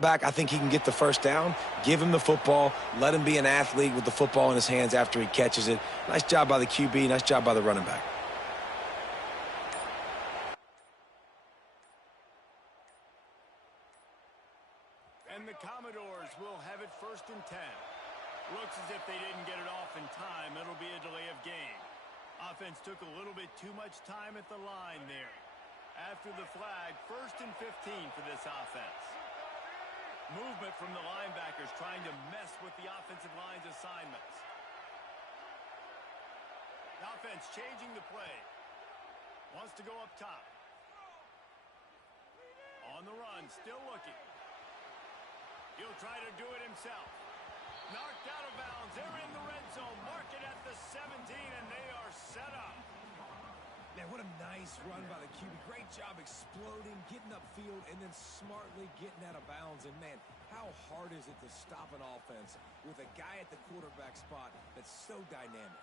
back, I think he can get the first down. Give him the football. Let him be an athlete with the football in his hands after he catches it. Nice job by the QB. Nice job by the running back. And the Commodores will have it 1st and 10. Looks as if they didn't get it off in time. It'll be a delay of game. Offense took a little bit too much time at the line there. After the flag, 1st and 15 for this offense. Movement from the linebackers trying to mess with the offensive line's assignments. The offense changing the play. Wants to go up top. On the run, still looking. He'll try to do it himself. Knocked out of bounds. They're in the red zone. Mark it at the 17, and they are set up. Man, what a nice run by the QB. Great job exploding, getting upfield, and then smartly getting out of bounds. And, man, how hard is it to stop an offense with a guy at the quarterback spot that's so dynamic?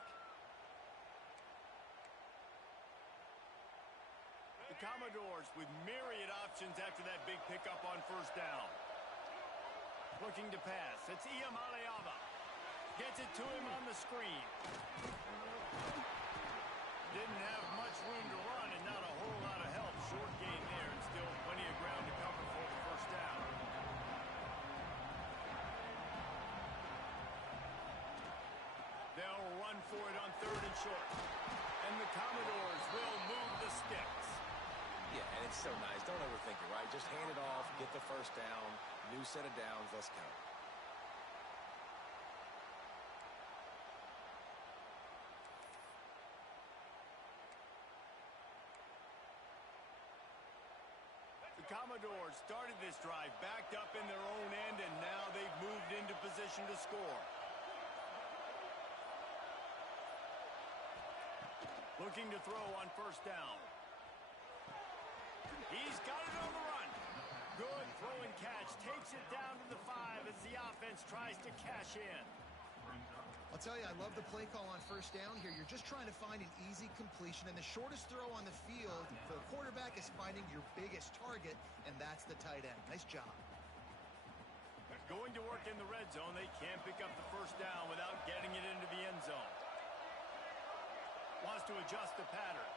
The Commodores with myriad options after that big pickup on 1st down. Looking to pass. It's Iamaleava. Gets it to him on the screen. Didn't have much room to run and not a whole lot of help. Short gain there and still plenty of ground to cover for the 1st down. They'll run for it on 3rd and short. And the Commodores will move the sticks. Yeah, and it's so nice. Don't overthink it, right? Just hand it off, get the 1st down, new set of downs, let's count. The Commodores started this drive backed up in their own end, and now they've moved into position to score. Looking to throw on 1st down. He's got it on the run. Good throw and catch. Takes it down to the 5 as the offense tries to cash in. I'll tell you, I love the play call on 1st down here. You're just trying to find an easy completion, and the shortest throw on the field for the quarterback is finding your biggest target, and that's the tight end. Nice job. Going to work in the red zone. They can't pick up the 1st down without getting it into the end zone. Wants to adjust the pattern.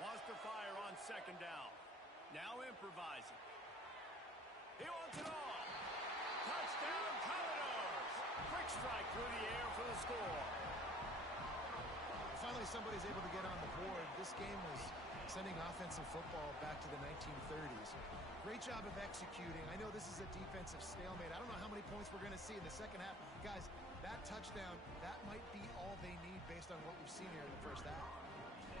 Wants to fire on 2nd down. Now improvising. He wants it all. Touchdown, Commodores. Quick strike through the air for the score. Finally, somebody's able to get on the board. This game was sending offensive football back to the 1930s. Great job of executing. I know this is a defensive stalemate. I don't know how many points we're going to see in the 2nd half. Guys, that touchdown, that might be all they need based on what we've seen here in the 1st half.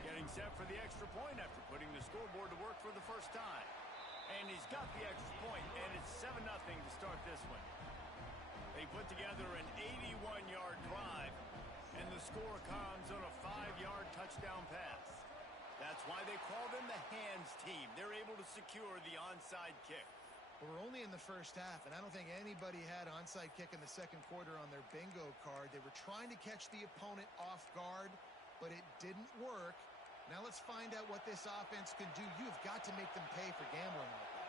Getting set for the extra point after putting the scoreboard to work for the 1st time. And he's got the extra point, and it's 7-0 to start this one. They put together an 81-yard drive, and the score comes on a 5-yard touchdown pass. That's why they call them the hands team. They're able to secure the onside kick. We're only in the 1st half, and I don't think anybody had onside kick in the 2nd quarter on their bingo card. They were trying to catch the opponent off guard, but it didn't work. Now let's find out what this offense can do. You've got to make them pay for gambling like that.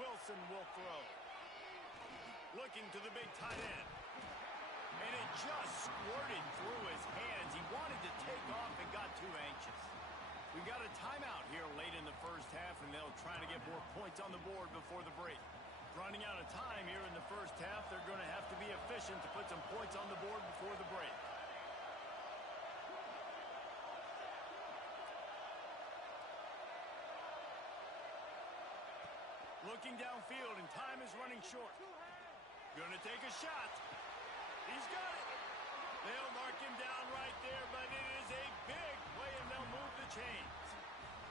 Wilson will throw. Looking to the big tight end. And it just squirted through his hands. He wanted to take off and got too anxious. We've got a timeout here late in the 1st half, and they'll try to get more points on the board before the break. Running out of time here in the 1st half, they're going to have to be efficient to put some points on the board before the break. Looking downfield, and time is running short. Gonna take a shot. He's got it. They'll mark him down right there, but it is a big play, and they'll move the chains.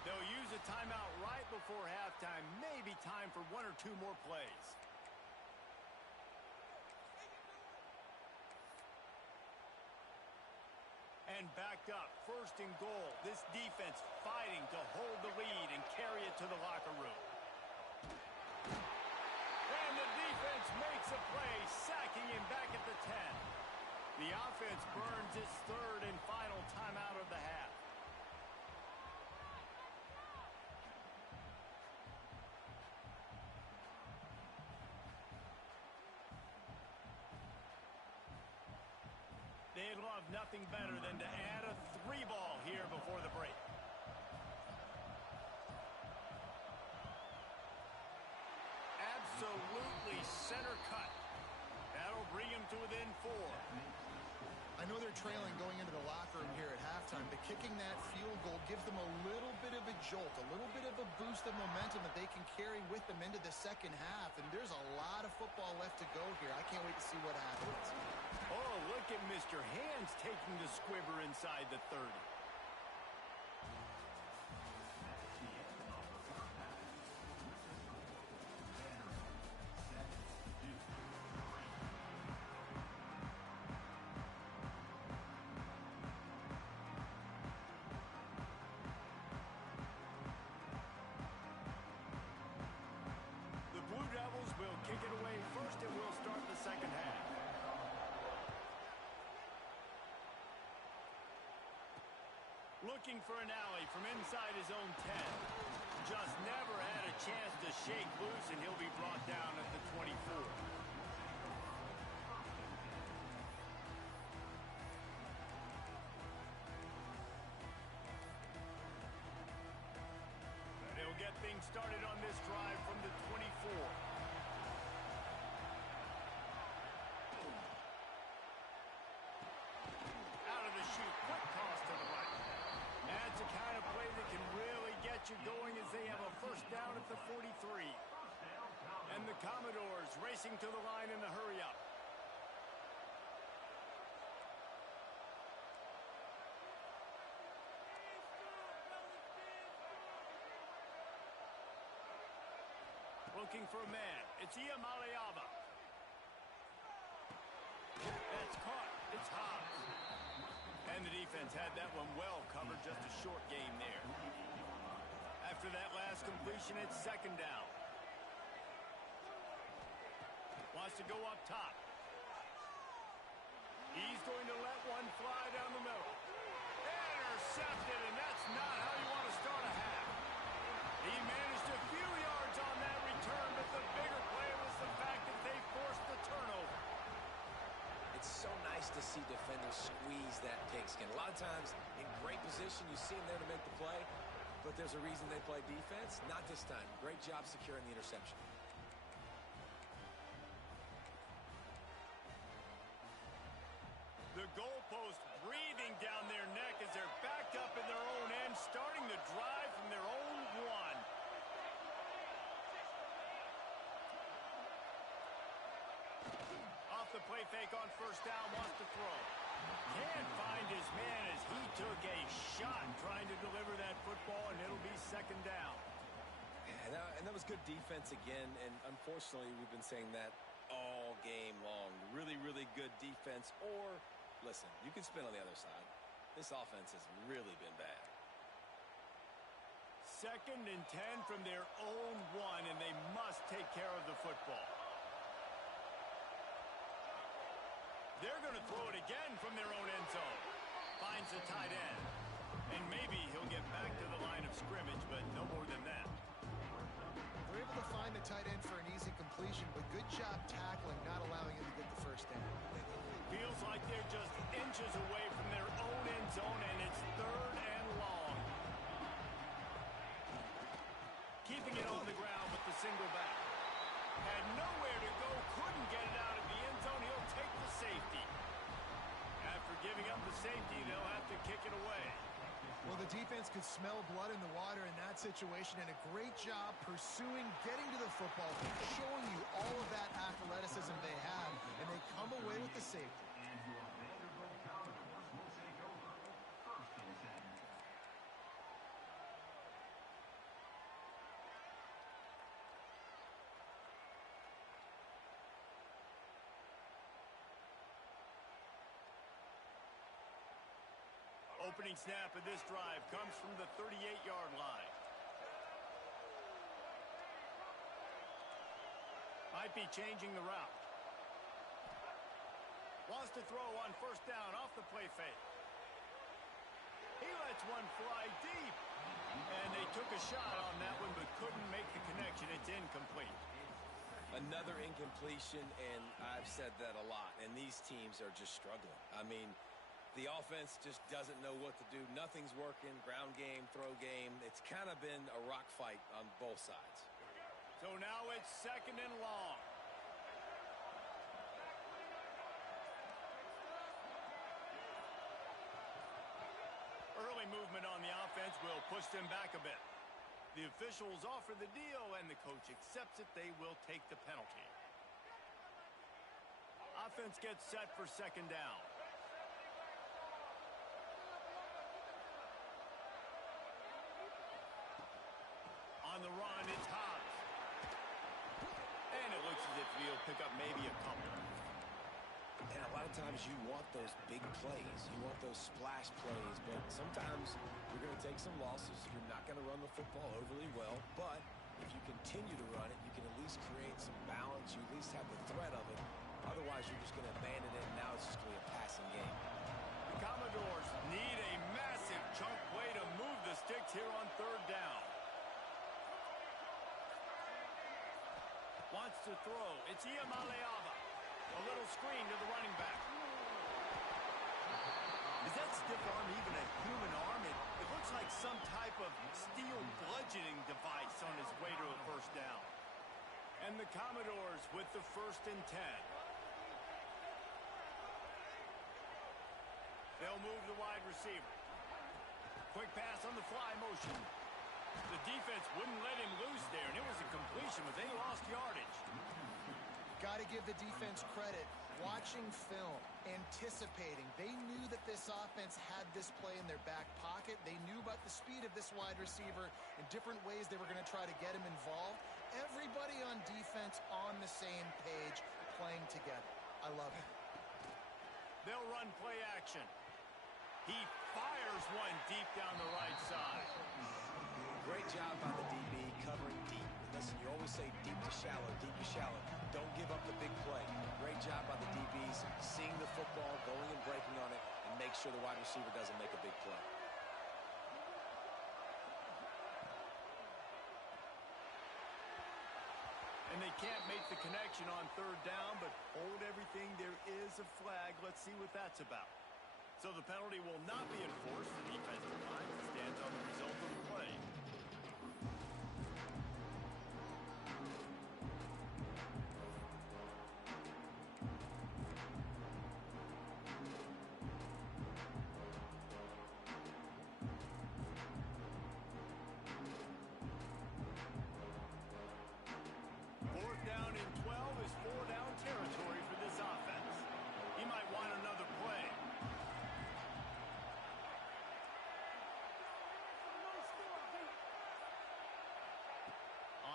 They'll use a timeout right before halftime. Maybe time for 1 or 2 more plays. And backed up, 1st and goal. This defense fighting to hold the lead and carry it to the locker room. And And the defense makes a play, sacking him back at the 10. The offense burns its third and final timeout of the half. They'd love nothing better than to add a 3-ball here before the break. Absolutely center cut. That'll bring him to within 4. I know they're trailing going into the locker room here at halftime, but kicking that field goal gives them a little bit of a jolt, a little bit of a boost of momentum that they can carry with them into the second half. And there's a lot of football left to go here. I can't wait to see what happens. Oh, look at Mr. Hands taking the squibber inside the 30. The Blue Devils will kick it away first, and we'll start the second half. Looking for an alley from inside his own 10. Just never had a chance to shake loose, and he'll be brought down at the 24. And he'll get things started on this drive from the 24. Out of the chute, quick toss to the right. That's the kind of play that can really get you going as they have a first down at the 43. And the Commodores racing to the line in the hurry-up. Looking for a man. It's Iamaleava. That's caught. It's Hobbs. And the defense had that one well covered, just a short game there. After that last completion, it's second down. Wants to go up top. He's going to let one fly down the middle. Intercepted, and that's not how you want to start a half. He managed a few yards on that return, but the bigger play was the fact that they forced the turnover. It's so nice to see defenders squeeze that pigskin. A lot of times, in great position, you see them there to make the play, but there's a reason they play defense. Not this time. Great job securing the interception. The goalpost breathing down their neck as they're backed up in their own end, starting the drive from their own 1. Off the play fake on first down, wants to throw. Can't find his man as he took a shot trying to deliver that football, and it'll be second down. And that was good defense again, and unfortunately, we've been saying that all game long. Really, really good defense. Or, listen, you can spin on the other side. This offense has really been bad. Second and 10 from their own 1, and they must take care of the football. They're going to throw it again from their own end zone. Finds the tight end. And maybe he'll get back to the line of scrimmage, but no more than that. They're able to find the tight end for an easy completion, but good job tackling, not allowing him to get the first down. Feels like they're just inches away from their own end zone, and it's third and long. Keeping it on the ground with the single back. Had nowhere to go, couldn't get it out of the end zone. He'll take the safety. After giving up the safety, they'll have to kick it away. Well, the defense could smell blood in the water in that situation, and a great job pursuing, getting to the football, showing you all of that athleticism they have, and they come away with the safety. Opening snap of this drive comes from the 38-yard line. Might be changing the route. Wants to throw on first down off the play fake. He lets one fly deep. And they took a shot on that one but couldn't make the connection. It's incomplete. Another incompletion, and I've said that a lot, and these teams are just struggling. I mean, the offense just doesn't know what to do. Nothing's working. Ground game, throw game. It's kind of been a rock fight on both sides. So now it's 2nd and long. Early movement on the offense will push them back a bit. The officials offer the deal, and the coach accepts it. They will take the penalty. Offense gets set for 2nd down. On the run, it's Hobbs. And it looks as if he'll pick up maybe a couple. And a lot of times you want those big plays. You want those splash plays. But sometimes you're going to take some losses. You're not going to run the football overly well. But if you continue to run it, you can at least create some balance. You at least have the threat of it. Otherwise, you're just going to abandon it. And now it's just going to be a passing game. The Commodores need a massive chunk play to move the sticks here on 3rd down. Wants to throw. It's Iamaleava. A little screen to the running back. Is that stiff arm even a human arm? It looks like some type of steel bludgeoning device on his way to a 1st down. And the Commodores with the 1st and 10. They'll move the wide receiver. Quick pass on the fly motion. The defense wouldn't let him loose there, and it was a completion, but they lost yardage. Got to give the defense credit. Watching film, anticipating. They knew that this offense had this play in their back pocket. They knew about the speed of this wide receiver and different ways they were going to try to get him involved. Everybody on defense on the same page, playing together. I love it. They'll run play action. He fires one deep down the right side. Great job by the DB covering deep. Listen, you always say deep to shallow, deep to shallow. Don't give up the big play. Great job by the DBs, seeing the football, going and breaking on it, and make sure the wide receiver doesn't make a big play. And they can't make the connection on 3rd down, but hold everything. There is a flag. Let's see what that's about. So the penalty will not be enforced. The defensive line stands on the result of the play.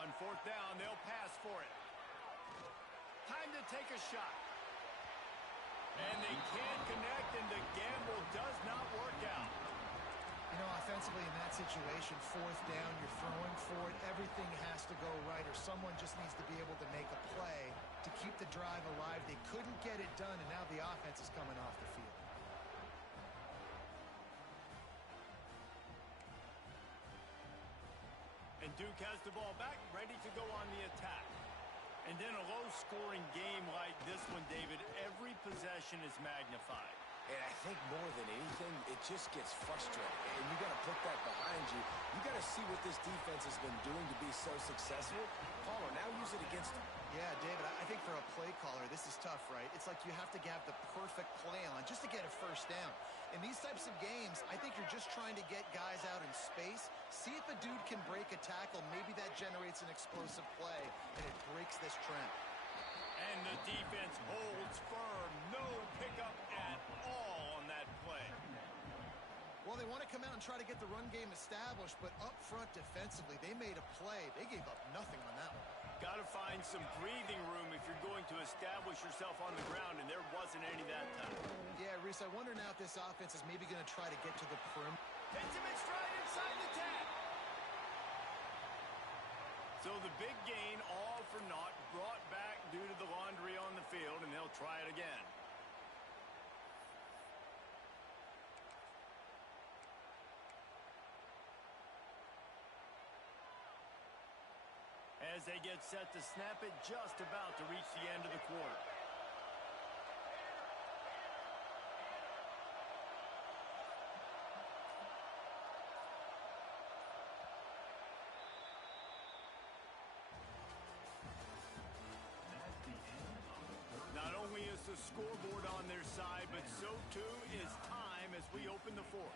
On 4th down, they'll pass for it. Time to take a shot. And they can't connect, and the gamble does not work out. You know, offensively in that situation, 4th down, you're throwing for it. Everything has to go right, or someone just needs to be able to make a play to keep the drive alive. They couldn't get it done, and now the offense is coming off the field. And Duke has the ball back, ready to go on the attack. And then a low-scoring game like this one, David, every possession is magnified. And I think more than anything, it just gets frustrating. And you got to put that behind you. You got to see what this defense has been doing to be so successful. Caller, now use it against them. Yeah, David, I think for a play caller, this is tough, right? It's like you have to have the perfect play on just to get a 1st down. In these types of games, I think you're just trying to get guys out in space, see if a dude can break a tackle. Maybe that generates an explosive play, and it breaks this trend. And the defense holds firm. No pickup at all on that play. Well, they want to come out and try to get the run game established, but up front defensively, they made a play. They gave up nothing on that one. Got to find some breathing room if you're going to establish yourself on the ground, and there wasn't any that time. Yeah, Reese, I wonder now if this offense is maybe going to try to get to the perimeter. Hits him in stride inside the 10. So So the big gain, all for naught, brought back due to the laundry on the field, and they'll try it again. As they get set to snap it, just about to reach the end of the quarter. Not only is the scoreboard on their side, but so too is time as we open the fourth.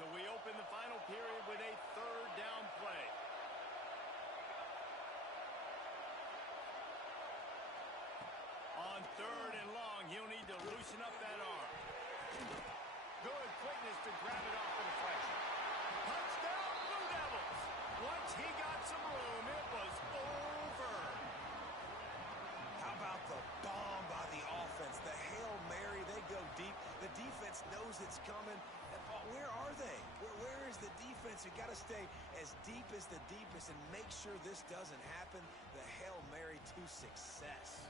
So we open the final period with a third down play. On third and long, he'll need to loosen up that arm. Good quickness to grab it off the deflection. Touchdown, Blue Devils! Once he got some room, it was over. How about the bomb by the offense? The Hail Mary, they go deep. The defense knows it's coming. Where are they? Where is the defense? You got to stay as deep as the deepest and make sure this doesn't happen. The Hail Mary to success.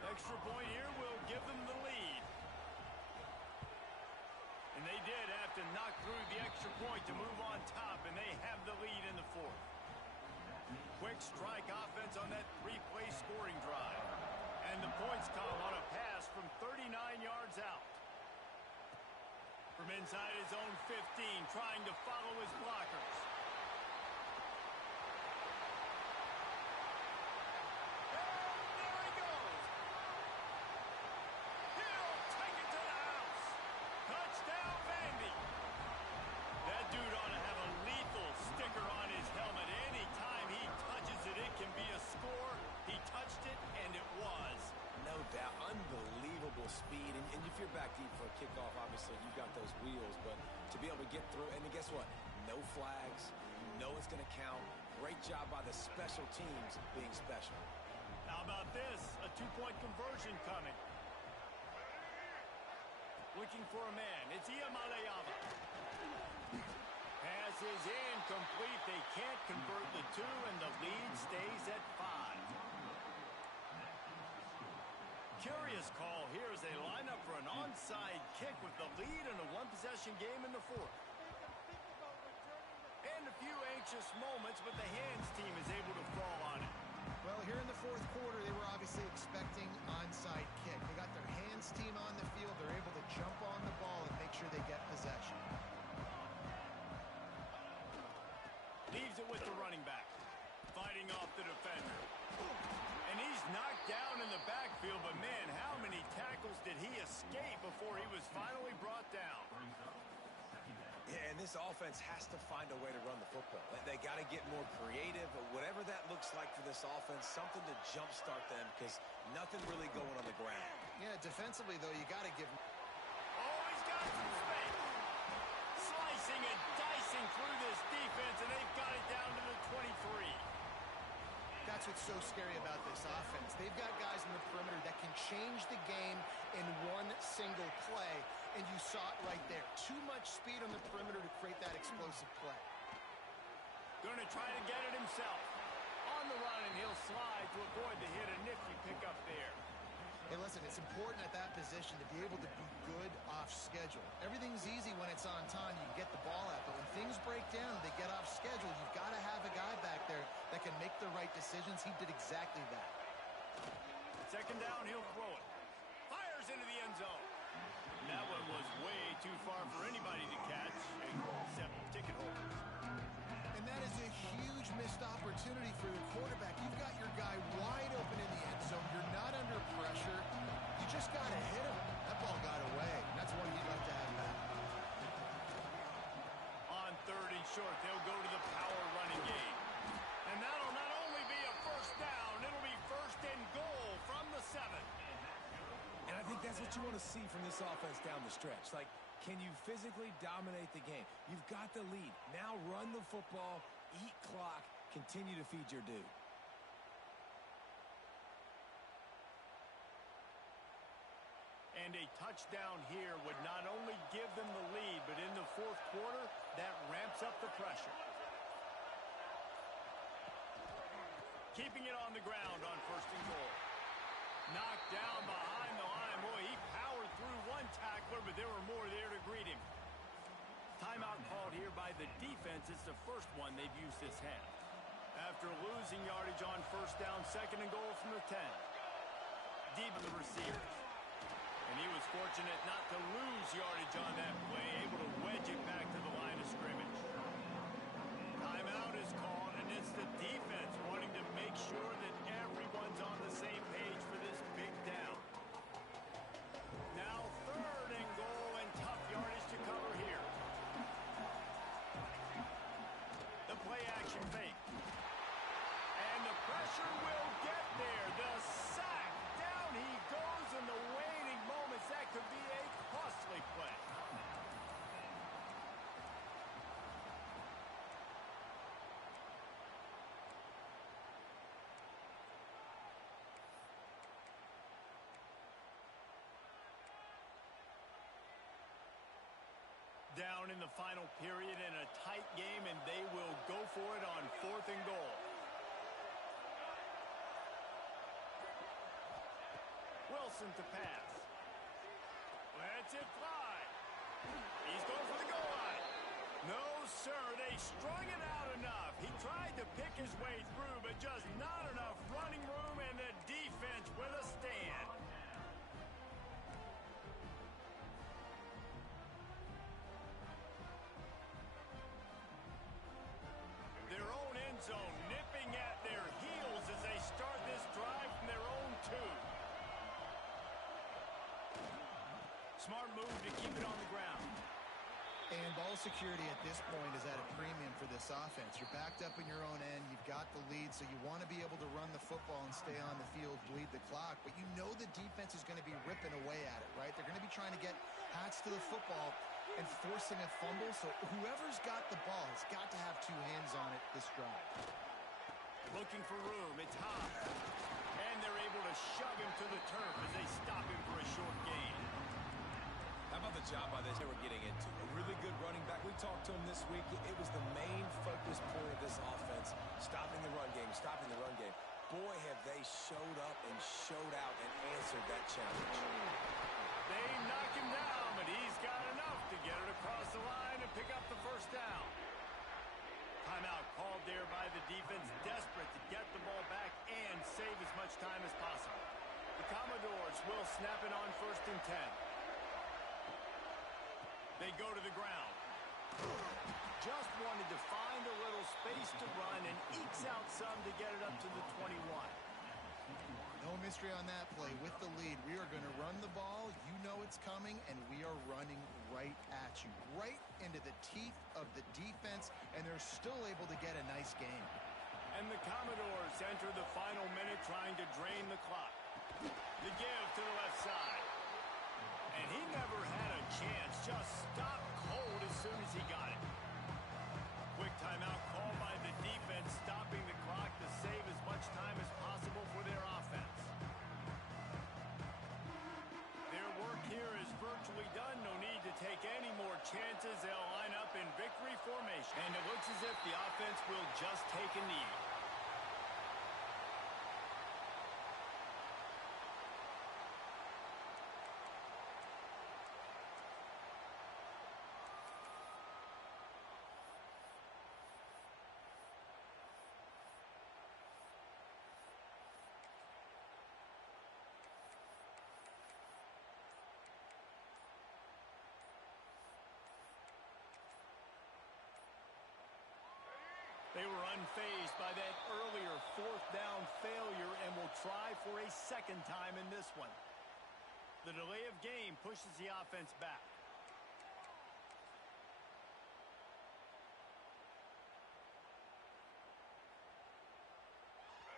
Extra point here will give them the lead. And they did have to knock through the extra point to move on top, and they have the lead in the fourth. Quick strike offense on that three-play scoring drive. And the points come on a pass from 39 yards out. From inside his own 15, trying to follow his blockers. And there he goes. He'll take it to the house. Touchdown, Vandy. That dude ought to have a lethal sticker on his helmet. Anytime he touches it, it can be a score. He touched it, and it was. No doubt. Unbelievable speed. And if you're back deep for a kickoff, obviously you've got those wheels. But to be able to get through, and guess what? No flags. You know it's going to count. Great job by the special teams being special. How about this? A two-point conversion coming. Looking for a man. It's Iamaleava. Pass is incomplete. They can't convert the two, and the lead stays at 5. Curious call here as they line up for an onside kick with the lead in a one-possession game in the fourth. And a few anxious moments, but the hands team is able to fall on it. Well, here in the fourth quarter, they were obviously expecting onside kick. They got their hands team on the field. They're able to jump on the ball and make sure they get possession. Leaves it with the running back. Fighting off the defender. And he's knocked down in the backfield, but man, how many tackles did he escape before he was finally brought down? Yeah, and this offense has to find a way to run the football. They got to get more creative, whatever that looks like for this offense, something to jumpstart them because nothing really going on the ground. Yeah, defensively, though, you got to give them. Oh, he's got some space. Slicing and dicing through this defense, and they've got it down to the 23. That's what's so scary about this offense. They've got guys in the perimeter that can change the game in one single play, and you saw it right there. Too much speed on the perimeter to create that explosive play. Going to try to get it himself. On the run, and he'll slide to avoid the hit. A nifty pickup there. Hey, listen, it's important at that position to be able to be good off schedule. Everything's easy when it's on time. You can get the ball out. But when things break down, they get off schedule, you've got to have a guy back there that can make the right decisions. He did exactly that. Second down, he'll throw it. Fires into the end zone. That one was way too far for anybody to catch, except ticket holders. And that is a huge missed opportunity for the quarterback. You've got your guy wide open in the end zone. You're not under pressure. You just got to hit him. That ball got away. That's one you'd like to have back. On third and short, they'll go to the power running game. And that'll not only be a first down, it'll be first and goal from the 7. And I think that's what you want to see from this offense down the stretch. Like, can you physically dominate the game? You've got the lead. Now run the football, eat clock, continue to feed your dude. And a touchdown here would not only give them the lead, but in the the fourth quarter, that ramps up the pressure. Keeping it on the ground on first and goal. Knocked down behind the line. Boy, he powered through one tackler, but there were more there to greet him. Timeout called here by the defense. It's the first one they've used this half. After losing yardage on first down, second and goal from the 10. Deep in the receivers. And he was fortunate not to lose yardage on that play, able to wedge it back to the line of scrimmage. Timeout is called, and it's the defense wanting to make sure that everyone's on the same page for this big down. Now third and goal, and tough yardage to cover here. The play action fake. And the pressure will get there. The sack. Down he goes in the waiting moments. That could be a costly play. Down in the final period in a tight game, and they will go for it on fourth and goal. Wilson to pass. Lets it fly. He's going for the goal line. No, sir, they strung it out enough. He tried to pick his way through, but just not enough running room, and the defense with a stand. Their own end zone nipping at their heels as they start this drive from their own 2. Smart move to keep it on the ground. And ball security at this point is at a premium for this offense. You're backed up in your own end. You've got the lead, so you want to be able to run the football and stay on the field, bleed the clock. But you know the defense is going to be ripping away at it, right? They're going to be trying to get hats to the football and forcing a fumble. So whoever's got the ball has got to have 2 hands on it this drive. Looking for room. It's high. And they're able to shove him to the turf as they stop him for a short gain. How about the job by this they were getting into? A really good running back. We talked to him this week. It was the main focus point of this offense, stopping the run game, stopping the run game. Boy, have they showed up and showed out and answered that challenge. They knock him down, but he's got enough to get it across the line and pick up the first down. Timeout called there by the defense, desperate to get the ball back and save as much time as possible. The Commodores will snap it on first and 10. They go to the ground. Just wanted to find a little space to run and ekes out some to get it up to the 21. No mystery on that play. With the lead, we are going to run the ball. You know it's coming, and we are running right at you, right into the teeth of the defense, and they're still able to get a nice game. And the Commodores enter the final minute trying to drain the clock. The give to the left side. And he never had a chance, just stopped cold as soon as he got it. Quick timeout called by the defense, stopping the clock to save as much time as possible for their offense. Their work here is virtually done. No need to take any more chances. They'll line up in victory formation. And it looks as if the offense will just take a knee. They were unfazed by that earlier fourth down failure and will try for a second time in this one. The delay of game pushes the offense back.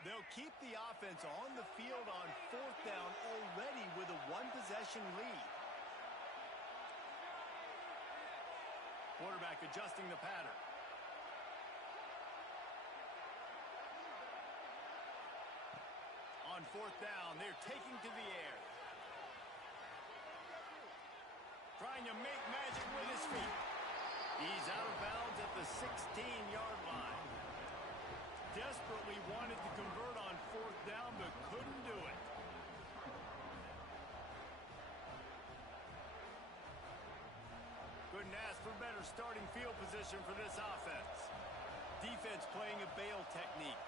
They'll keep the offense on the field on fourth down already with a one-possession lead. Quarterback adjusting the pattern. On fourth down, they're taking to the air. Trying to make magic with his feet. He's out of bounds at the 16-yard line. Desperately wanted to convert on fourth down, but couldn't do it. Couldn't ask for better starting field position for this offense. Defense playing a bail technique.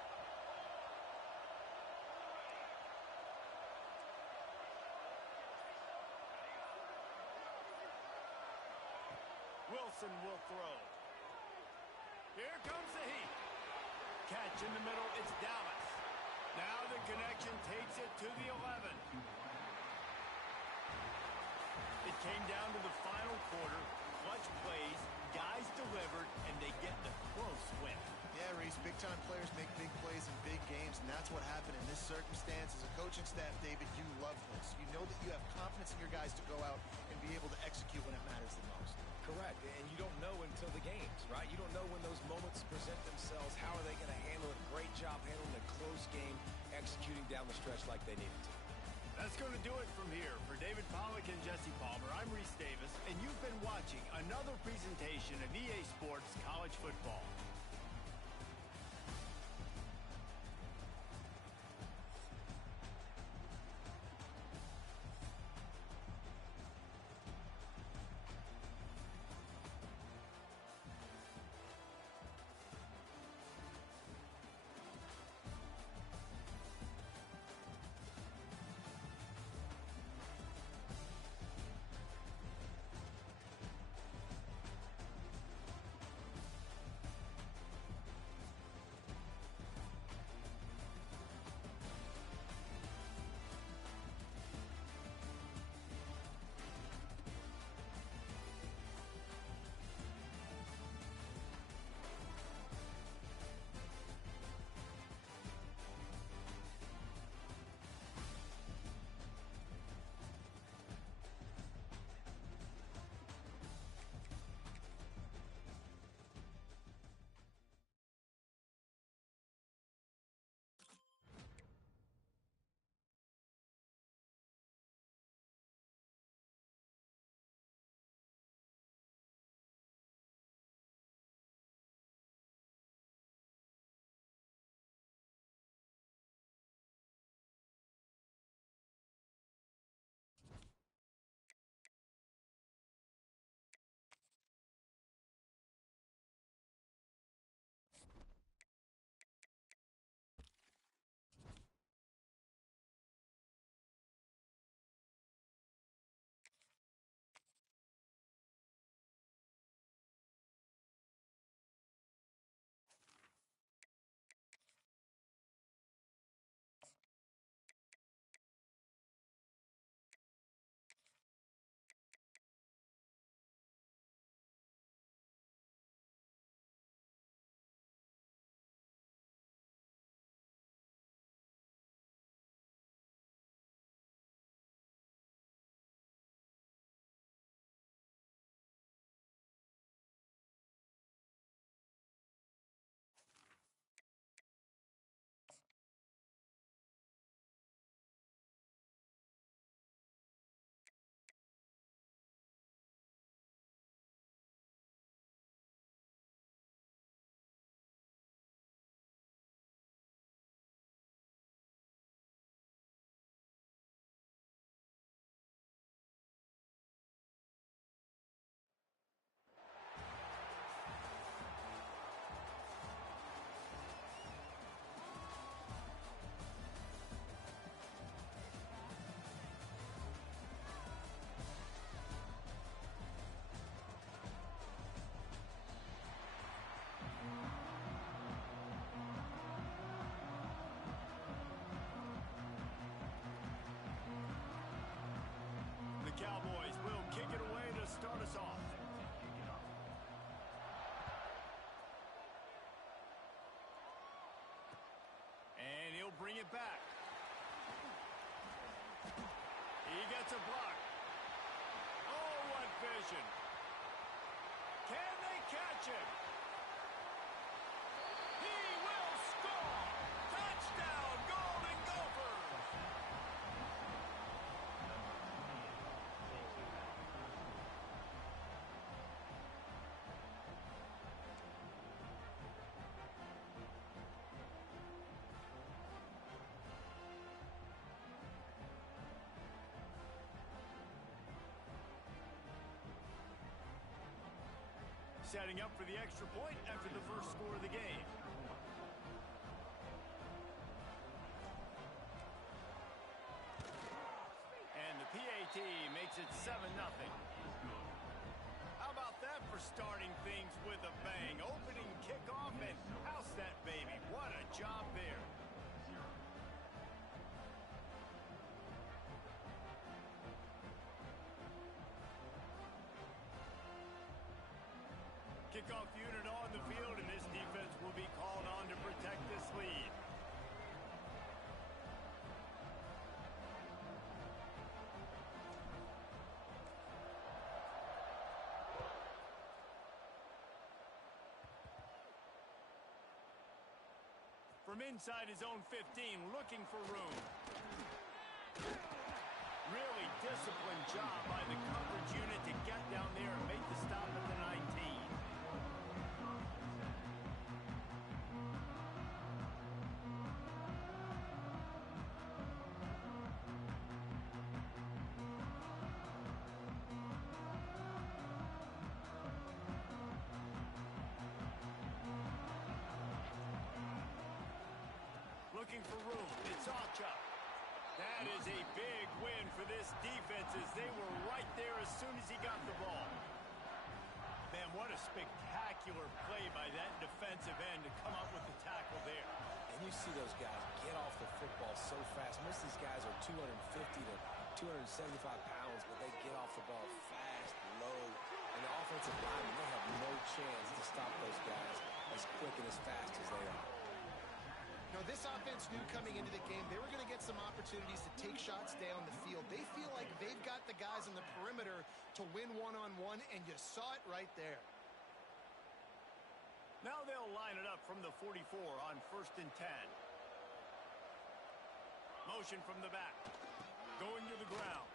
Wilson will throw. Here comes the heat. Catch in the middle, it's Dallas. Now the connection takes it to the 11. It came down to the final quarter. Clutch plays, guys delivered, and they get the close win. Yeah, Reese, big-time players make big plays in big games, and that's what happened in this circumstance. As a coaching staff, David, you love this. You know that you have confidence in your guys to go out and be able to execute when it matters the most. Correct, and you don't know until the games, right? You don't know when those moments present themselves. How are they going to handle it? Great job handling a close game, executing down the stretch like they needed to. That's going to do it from here. For David Pollack and Jesse Palmer, I'm Reese Davis, and you've been watching another presentation of EA Sports College Football. Cowboys will kick it away to start us off. And he'll bring it back. He gets a block. Oh, what vision. Can they catch him? He will score. Touchdown, Golden Gophers. setting up for the extra point after the first score of the game. And the PAT makes it 7-0. How about that for starting things with a bang? Opening kickoff and house that baby. What a job there. Kickoff unit on the field, and this defense will be called on to protect this lead. From inside his own 15, looking for room. Really disciplined job by the coverage unit to get down there and make the stop at the 19. Looking for room. It's Ocha. That is a big win for this defense as they were right there as soon as he got the ball. Man, what a spectacular play by that defensive end to come up with the tackle there. And you see those guys get off the football so fast. Most of these guys are 250 to 275 pounds, but they get off the ball fast, low. And the offensive linemen, they have no chance to stop those guys as quick and as fast as they are. No, this offense knew coming into the game they were going to get some opportunities to take shots down the field. They feel like they've got the guys on the perimeter to win one-on-one, and you saw it right there. Now they'll line it up from the 44 on 1st and 10. Motion from the back. Going to the ground.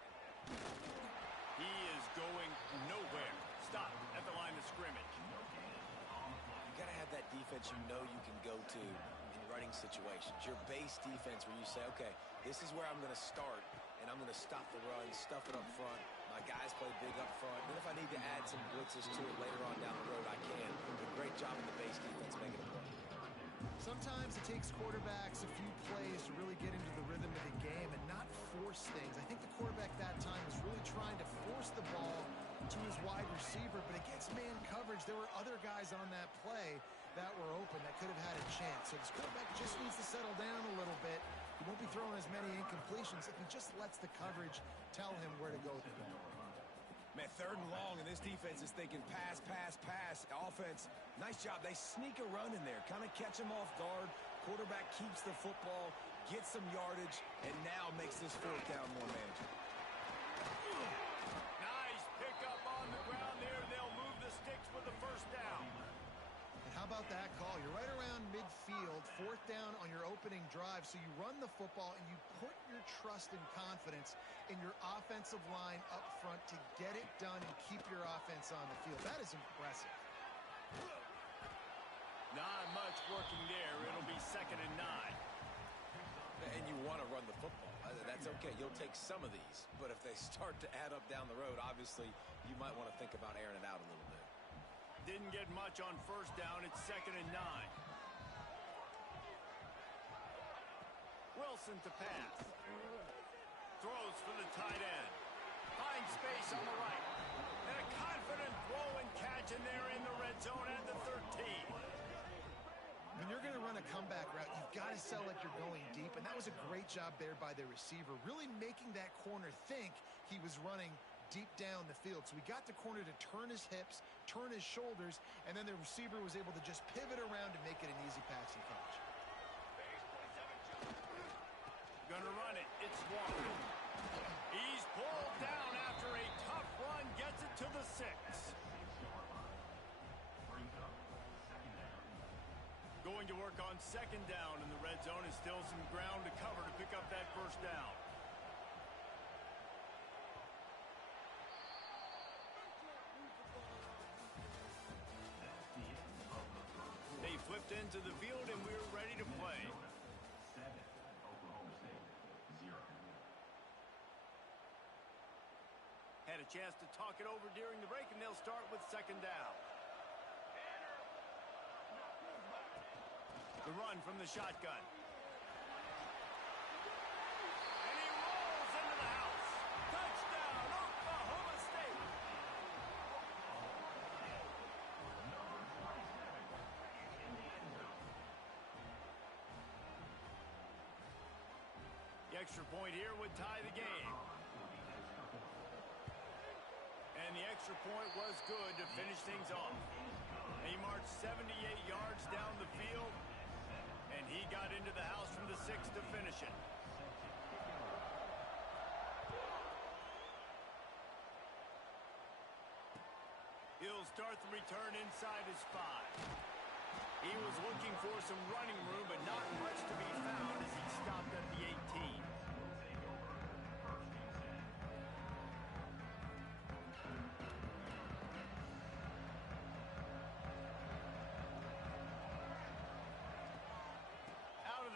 He is going nowhere. Stop at the line of scrimmage. You got to have that defense you know you can go to in running situations. Your base defense where you say, okay, this is where I'm going to start, and I'm going to stop the run, stuff it up front. My guys play big up front. Then if I need to add some blitzes to it later on down the road, I can. Do a great job in the base defense making a play. Sometimes it takes quarterbacks a few plays to really get into the rhythm of the game and not force things. I think the quarterback that time was really trying to force the ball to his wide receiver, but against man coverage, there were other guys on that play that were open that could have had a chance. So this quarterback just needs to settle down a little bit. He won't be throwing as many incompletions if he just lets the coverage tell him where to go with the ball. Man, 3rd and long, and this defense is thinking pass, pass, pass. Offense, nice job. They sneak a run in there, kind of catch him off guard. Quarterback keeps the football, gets some yardage, and now makes this 4th down more manageable. Nice pickup on the ground there. They'll move the sticks with the 1st down. And how about that call? You're right around midfield, 4th down on your opening drive, so you run the football and you put your trust and confidence in your offensive line up front to get it done and keep your offense on the field. That is impressive. Not much working there. It'll be 2nd and 9. And you want to run the football. That's okay. You'll take some of these. But if they start to add up down the road, obviously you might want to think about airing it out a little bit. Didn't get much on 1st down. It's 2nd and 9. Wilson to pass. Throws for the tight end. Finds space on the right. And a confident throw and catch, and they're in the red zone at the 13. When you're going to run a comeback route, you've got to sell like you're going deep, and that was a great job there by the receiver, really making that corner think he was running deep down the field. So we got the corner to turn his hips, turn his shoulders, and then the receiver was able to just pivot around and make it an easy pass and catch. Gonna run it. It's Walker. He's pulled down after a tough run. Gets it to the 6. Going to work on 2nd down in the red zone, and still some ground to cover to pick up that 1st down. They flipped into the field, and we're ready to play. Had a chance to talk it over during the break, and they'll start with 2nd down. The run from the shotgun. And he rolls into the house. Touchdown, Oklahoma State. The extra point here would tie the game. And the extra point was good to finish things off. He marched 78 yards down the field, and he got into the house from the 6 to finish it. He'll start the return inside his 5. He was looking for some running room, but not much to be found as he stopped at the 18.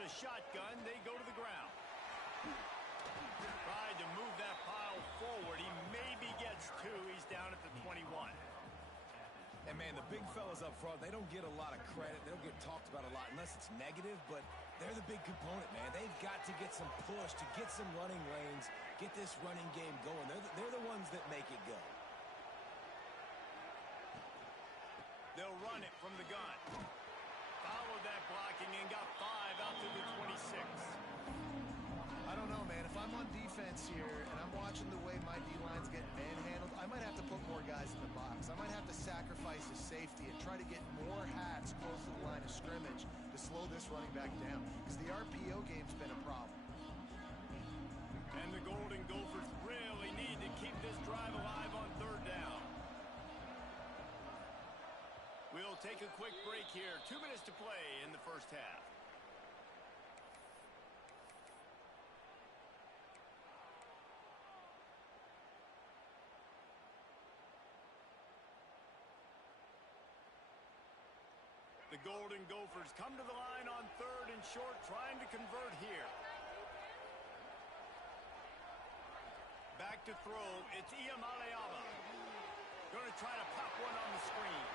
Shotgun, they go to the ground. Tried to move that pile forward. He maybe gets 2. He's down at the 21. And, man, the big fellas up front, they don't get a lot of credit. They don't get talked about a lot unless it's negative, but they're the big component, man. They've got to get some push, to get some running lanes, get this running game going. They're the ones that make it go. They'll run it from the gun. Followed that blocking and got 5 out to the 26. I don't know, man. If I'm on defense here and I'm watching the way my D-line's getting manhandled, I might have to put more guys in the box. I might have to sacrifice his safety and try to get more hats close to the line of scrimmage to slow this running back down, because the RPO game's been a problem. And the Golden Gophers really need to keep this drive alive on 3rd down. We'll take a quick break here. 2 minutes to play in the first half. The Golden Gophers come to the line on 3rd and short, trying to convert here. Back to throw. It's Iamaleava. Going to try to pop one on the screen.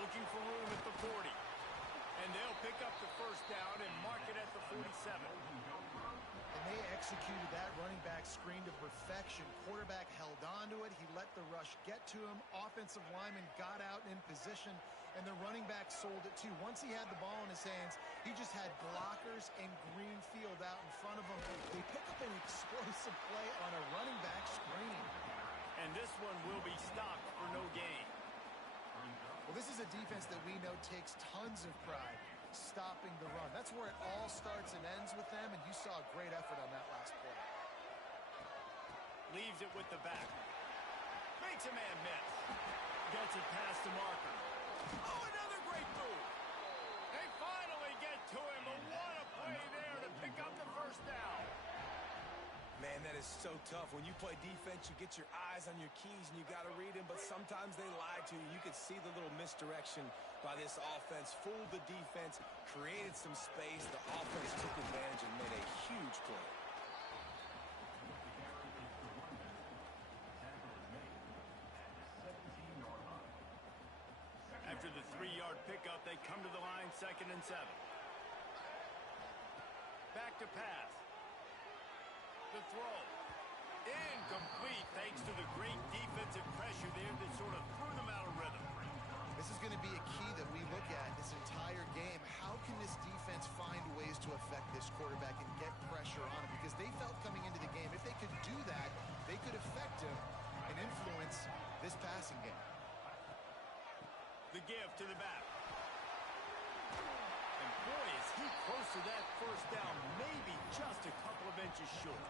Looking for room at the 40. And they'll pick up the first down and mark it at the 47. And they executed that running back screen to perfection. Quarterback held on to it. He let the rush get to him. Offensive lineman got out in position, and the running back sold it too. Once he had the ball in his hands, he just had blockers and green field out in front of him. They pick up an explosive play on a running back screen. And this one will be stopped for no gain. Well, this is a defense that we know takes tons of pride stopping the run. That's where it all starts and ends with them, and you saw a great effort on that last play. Leaves it with the back. Makes a man miss. Gets it past the marker. Oh, another great move. They finally get to him, but what a play there to pick up the first down. Man, that is so tough. When you play defense, you get your eyes on your keys and you got to read them, but sometimes they lie to you. You could see the little misdirection by this offense, fooled the defense, created some space. The offense took advantage and made a huge play. After the 3-yard pickup, they come to the line 2nd and 7. Back to pass. The throw. Incomplete thanks to the great defensive pressure there that sort of threw them out of rhythm. This is going to be a key that we look at this entire game. How can this defense find ways to affect this quarterback and get pressure on him? Because they felt coming into the game, if they could do that, they could affect him and influence this passing game. The give to the back. And boy, is he close to that first down, maybe just a couple of inches short.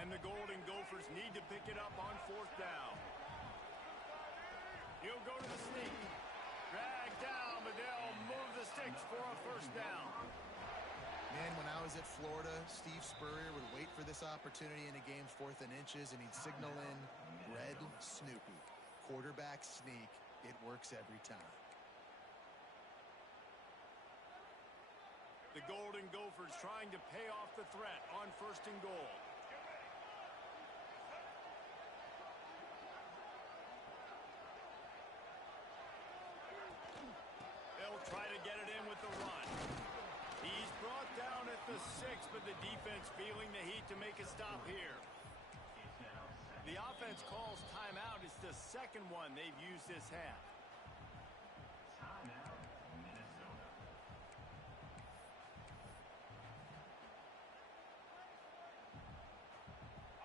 And the Golden Gophers need to pick it up on 4th down. He'll go to the sneak. Drag down, but they'll move the sticks for a first down. Man, when I was at Florida, Steve Spurrier would wait for this opportunity in a game 4th and inches, and he'd signal in Red Snoopy. Quarterback sneak. It works every time. The Golden Gophers trying to pay off the threat on 1st and goal. the 6, but the defense feeling the heat to make a stop here. The offense calls timeout. It's the second one they've used this half. Timeout, Minnesota.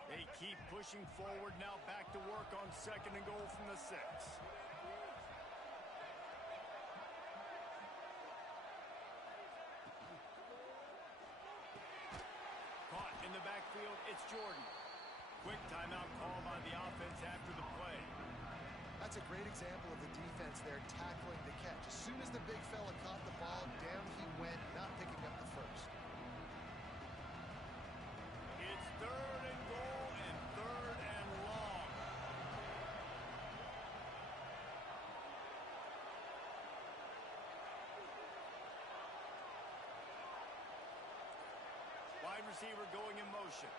They keep pushing forward. Now back to work on 2nd and goal from the 6. Caught in the backfield. It's Jordan. Quick timeout call by the offense after the play. That's a great example of the defense there tackling the catch. As soon as the big fella caught the ball, down he went, not picking up the first. It's 3rd and goal and 3rd and long. Wide receiver going in motion.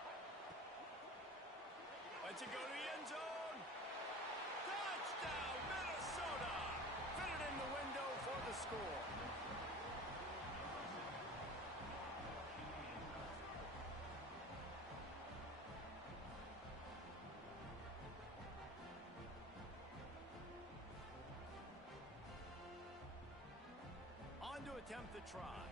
Lets it go to the end zone. Touchdown, Minnesota! Fitted in the window for the score. On to attempt the try.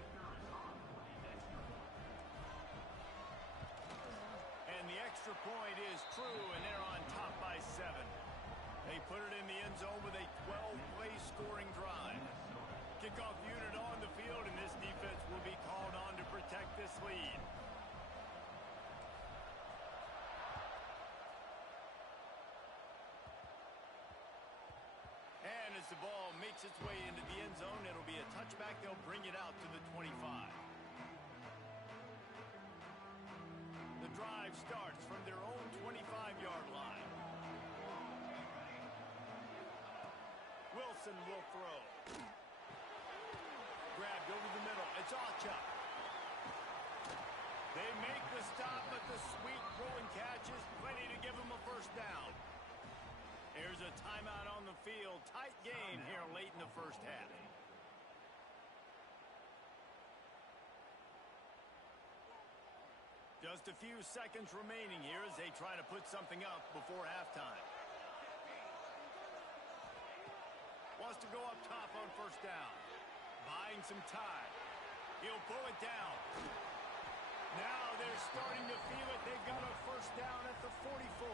And the extra point is true, and they're on top by 7. They put it in the end zone with a 12-play scoring drive. Kickoff unit on the field, and this defense will be called on to protect this lead. And as the ball makes its way into the end zone, it'll be a touchback. They'll bring it out to the 25. The drive starts from their own 25-yard line. Wilson will throw. Grabbed over the middle. It's Ocha. They make the stop, but the sweet throwing catch is plenty to give them a first down. Here's a timeout on the field. Tight game here late in the first half. Just a few seconds remaining here as they try to put something up before halftime. Wants to go up top on first down. Buying some time. He'll pull it down. Now they're starting to feel it. They've got a first down at the 44.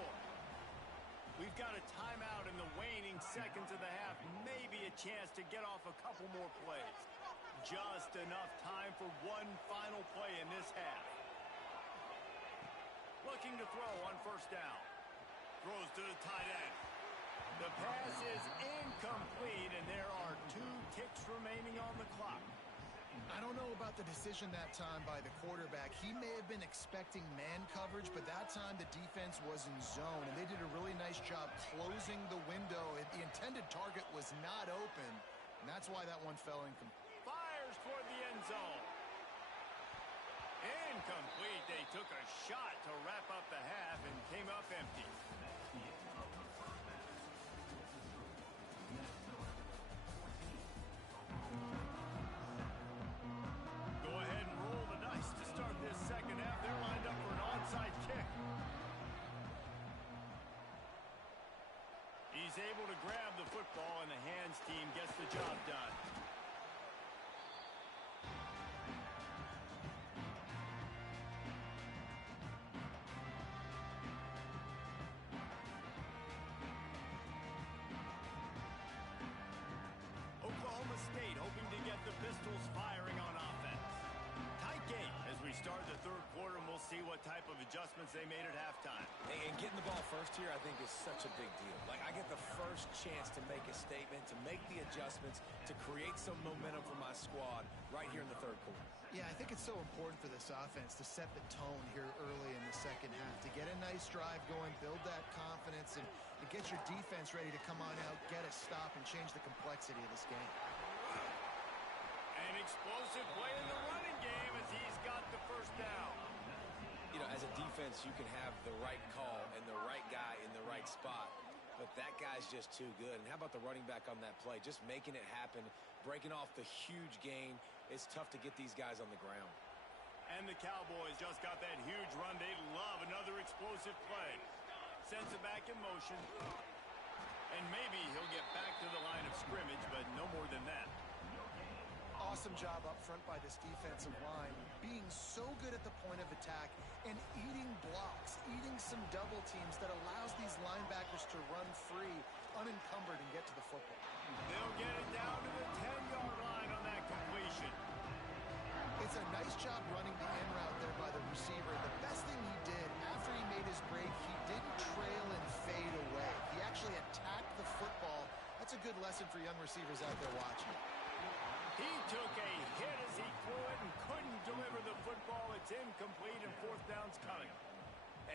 We've got a timeout in the waning seconds of the half. Maybe a chance to get off a couple more plays. Just enough time for one final play in this half. Looking to throw on first down. Throws to the tight end. The pass is incomplete, and there are 2 ticks remaining on the clock. I don't know about the decision that time by the quarterback. He may have been expecting man coverage, but that time the defense was in zone, and they did a really nice job closing the window. The intended target was not open, and that's why that one fell incomplete. Fires toward the end zone. Incomplete. They took a shot to wrap up the half and came up empty. Go ahead and roll the dice to start this second half. They're lined up for an onside kick. He's able to grab the football, and the hands team gets the job done. Oklahoma State hoping to get the Pistols firing on offense. Tight game as we start the third quarter, and we'll see what type of adjustments they made at halftime. And getting the ball first here, I think, is such a big deal. Like, I get the first chance to make a statement, to make the adjustments, to create some momentum for my squad right here in the third quarter. Yeah, I think it's so important for this offense to set the tone here early in the second half, to get a nice drive going, build that confidence, and get your defense ready to come on out, get a stop, and change the complexity of this game. An explosive play in the running game as he's got the first down. You know, as a defense, you can have the right call and the right guy in the right spot, but that guy's just too good. And how about the running back on that play? Just making it happen, breaking off the huge gain. It's tough to get these guys on the ground. And the Cowboys just got that huge run. They love another explosive play. Sends it back in motion. And maybe he'll get back to the line of scrimmage, but no more than that. Awesome job up front by this defensive line, being so good at the point of attack and eating blocks, eating some double teams that allows these linebackers to run free, unencumbered, and get to the football. They'll get it down to the 10-yard line on that completion. It's a nice job running the in route there by the receiver. The best thing he did after he made his break, he didn't trail and fade away. He actually attacked the football. That's a good lesson for young receivers out there watching. He took a hit as he threw it and couldn't deliver the football. It's incomplete and fourth down's coming.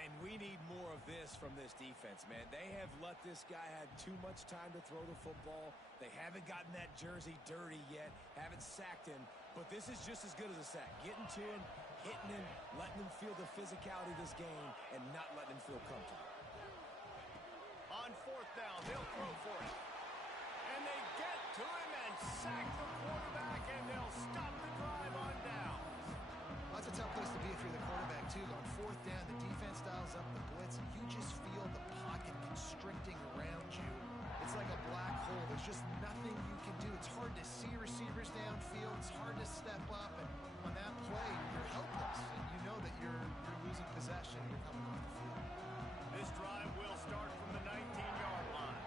And we need more of this from this defense, man. They have let this guy have too much time to throw the football. They haven't gotten that jersey dirty yet, haven't sacked him. But this is just as good as a sack. Getting to him, hitting him, letting him feel the physicality of this game, and not letting him feel comfortable. On fourth down, they'll throw for it. And they get to him and sack the quarterback, and they'll stop the drive on down. That's a tough place to be if you're the quarterback, too. On fourth down, the defense dials up the blitz, and you just feel the pocket constricting around you. It's like a black hole. There's just nothing you can do. It's hard to see receivers downfield. It's hard to step up, and on that play, you're helpless. And you know that you're losing possession and you're coming off the field. This drive will start from the 19-yard line.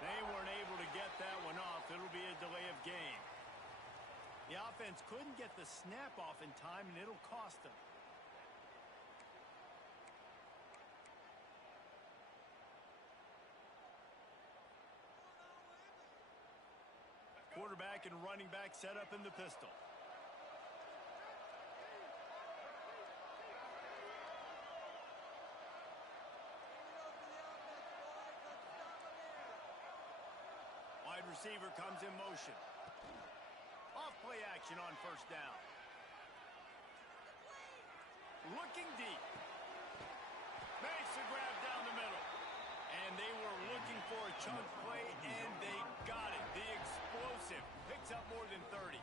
They weren't able to get that one off. It'll be a delay of game. The offense couldn't get the snap off in time, and it'll cost them. Quarterback and running back set up in the pistol. Wide receiver comes in motion. Off play action on first down. Looking deep. Makes the grab down the middle. And they were looking for a chunk play, and they got it. The explosive picks up more than 30.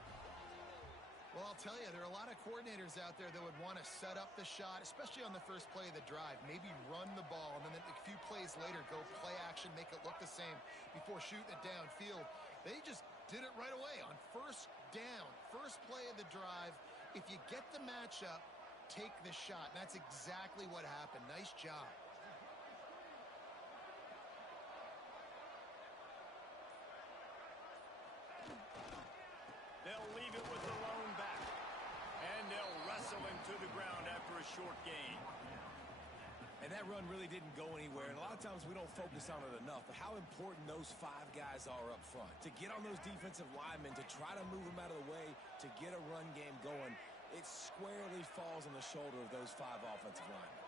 Well, I'll tell you, there are a lot of coordinators out there that would want to set up the shot, especially on the first play of the drive. Maybe run the ball, and then a few plays later, go play action, make it look the same before shooting it downfield. They just did it right away on first down, first play of the drive. If you get the matchup, take the shot. And that's exactly what happened. Nice job. They'll leave it with the lone back. And they'll wrestle him to the ground after a short gain. And that run really didn't go anywhere. And a lot of times we don't focus on it enough. But how important those five guys are up front. To get on those defensive linemen, to try to move them out of the way, to get a run game going, it squarely falls on the shoulder of those five offensive linemen.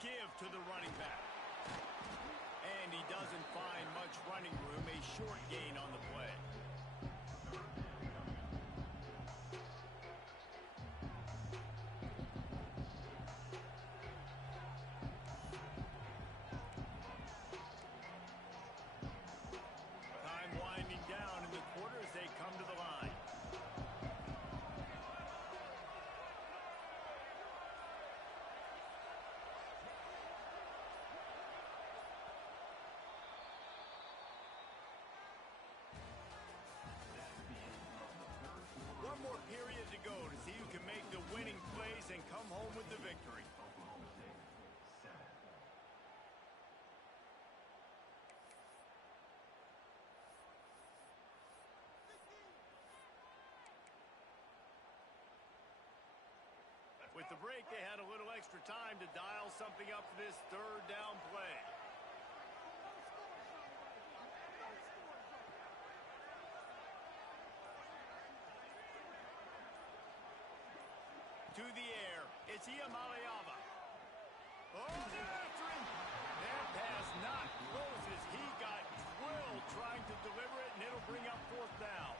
Give to the running back. And he doesn't find much running room. A short gain on the play. Time winding down in the quarter as they come to the line. One more period to go to see who can make the winning plays and come home with the victory. With the break, they had a little extra time to dial something up for this third down play. To the air, it's Iamaleava. Oh, they're after him. That pass not close as he got drilled trying to deliver it, and it'll bring up fourth down.